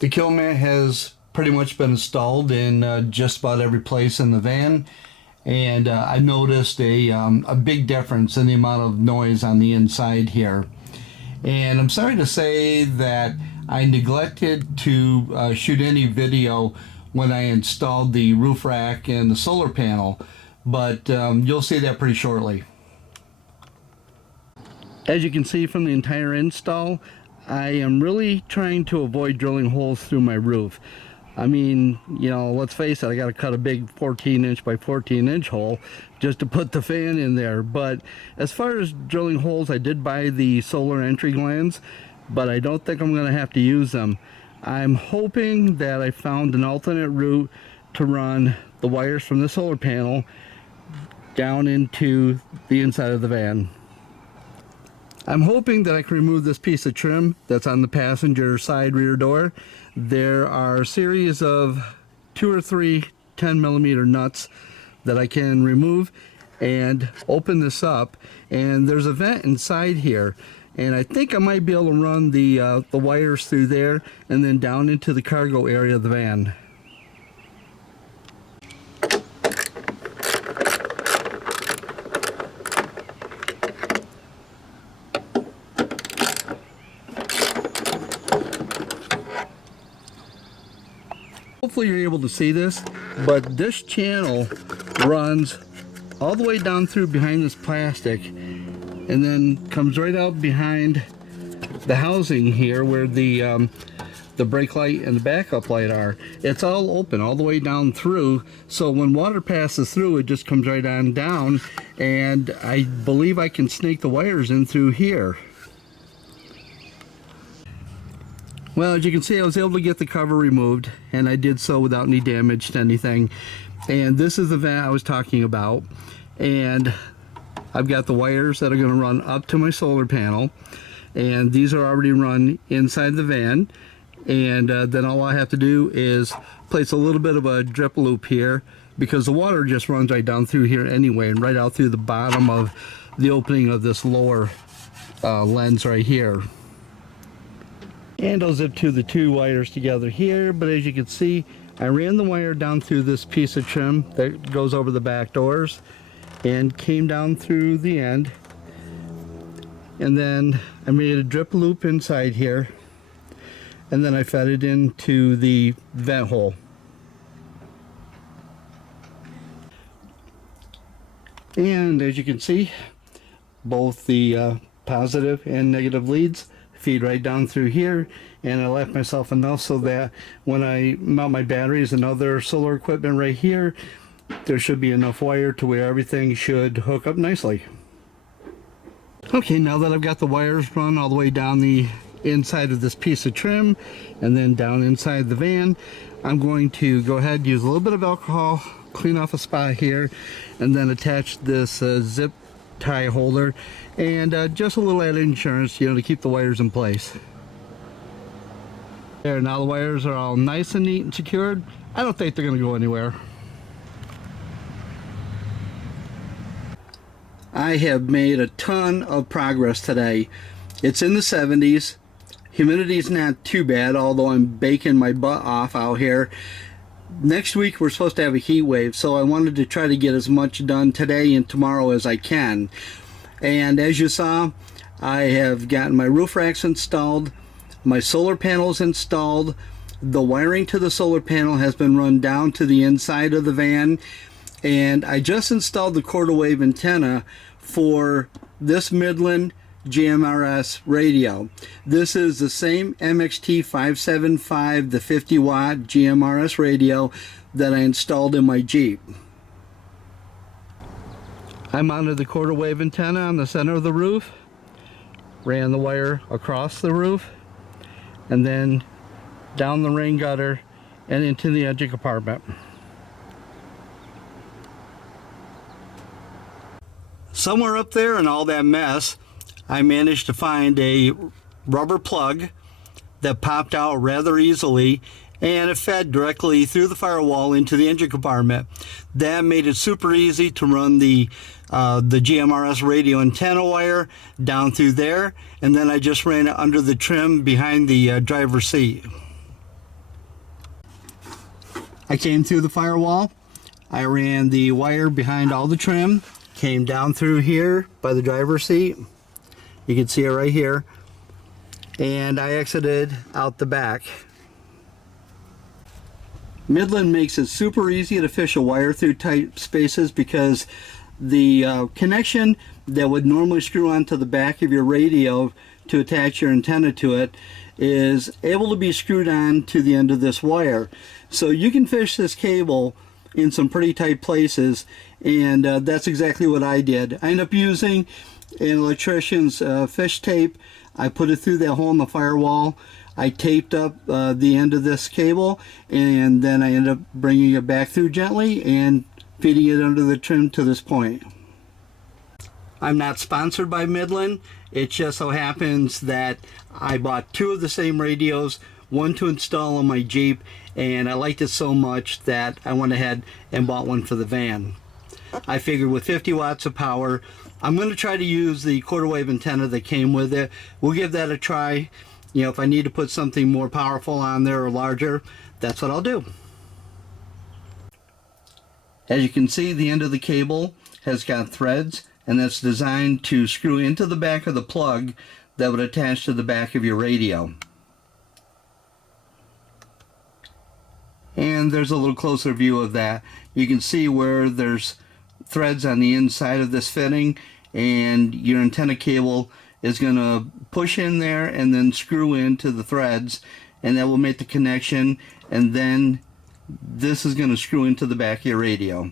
The kill mat has pretty much been installed in just about every place in the van, and I noticed a big difference in the amount of noise on the inside here. And I'm sorry to say that I neglected to shoot any video when I installed the roof rack and the solar panel, but you'll see that pretty shortly. As you can see from the entire install, I am really trying to avoid drilling holes through my roof. I mean, you know, let's face it, I got to cut a big 14-inch by 14-inch hole just to put the fan in there. But as far as drilling holes, I did buy the solar entry glands, but I don't think I'm going to have to use them. I'm hoping that I found an alternate route to run the wires from the solar panel down into the inside of the van. I'm hoping that I can remove this piece of trim that's on the passenger side rear door. There are a series of 2 or 3 10mm nuts that I can remove and open this up, and there's a vent inside here, and I think I might be able to run the wires through there and then down into the cargo area of the van. Hopefully you're able to see this, but this channel runs all the way down through behind this plastic and then comes right out behind the housing here where the brake light and the backup light are. It's all open all the way down through, so when water passes through, it just comes right on down, and I believe I can snake the wires in through here. Well, as you can see, I was able to get the cover removed, and I did so without any damage to anything. And this is the van I was talking about, and I've got the wires that are going to run up to my solar panel, and these are already run inside the van. And then all I have to do is place a little bit of a drip loop here, because the water just runs right down through here anyway, and right out through the bottom of the opening of this lower lens right here. And I'll zip to the 2 wires together here, but as you can see, I ran the wire down through this piece of trim that goes over the back doors and came down through the end, and then I made a drip loop inside here, and then I fed it into the vent hole. And as you can see, both the positive and negative leads feed right down through here, and I left myself enough so that when I mount my batteries and other solar equipment right here, there should be enough wire to where everything should hook up nicely. Okay, now that I've got the wires run all the way down the inside of this piece of trim and then down inside the van, I'm going to go ahead and use a little bit of alcohol, clean off a spot here, and then attach this zip tie holder and just a little added insurance, you know, to keep the wires in place. There, now the wires are all nice and neat and secured. I don't think they're going to go anywhere. I have made a ton of progress today. It's in the 70s. Humidity's not too bad, although I'm baking my butt off out here. Next week we're supposed to have a heat wave, so I wanted to try to get as much done today and tomorrow as I can. And as you saw, I have gotten my roof racks installed, my solar panels installed, the wiring to the solar panel has been run down to the inside of the van, and I just installed the quarter wave antenna for this Midland GMRS radio. This is the same MXT 575, the 50 watt GMRS radio that I installed in my Jeep. I mounted the quarter wave antenna on the center of the roof, ran the wire across the roof, and then down the rain gutter and into the engine compartment. Somewhere up there in all that mess, I managed to find a rubber plug that popped out rather easily, and it fed directly through the firewall into the engine compartment. That made it super easy to run the GMRS radio antenna wire down through there, and then I just ran it under the trim behind the driver's seat. I came through the firewall. I ran the wire behind all the trim, came down through here by the driver's seat. You can see it right here. And I exited out the back. Midland makes it super easy to fish a wire through tight spaces because the connection that would normally screw onto the back of your radio to attach your antenna to it is able to be screwed on to the end of this wire. So you can fish this cable in some pretty tight places, and that's exactly what I did. I ended up using an electrician's fish tape. I put it through that hole in the firewall. I taped up the end of this cable, and then I ended up bringing it back through gently and feeding it under the trim to this point. I'm not sponsored by Midland. It just so happens that I bought two of the same radios, one to install on my Jeep, and I liked it so much that I went ahead and bought one for the van. I figured with 50 watts of power, I'm going to try to use the quarter wave antenna that came with it. We'll give that a try. You know, if I need to put something more powerful on there or larger, that's what I'll do. As you can see, the end of the cable has got threads, and that's designed to screw into the back of the plug that would attach to the back of your radio. And there's a little closer view of that. You can see where there's threads on the inside of this fitting, and your antenna cable is going to push in there and then screw into the threads, and that will make the connection, and then this is going to screw into the back of your radio.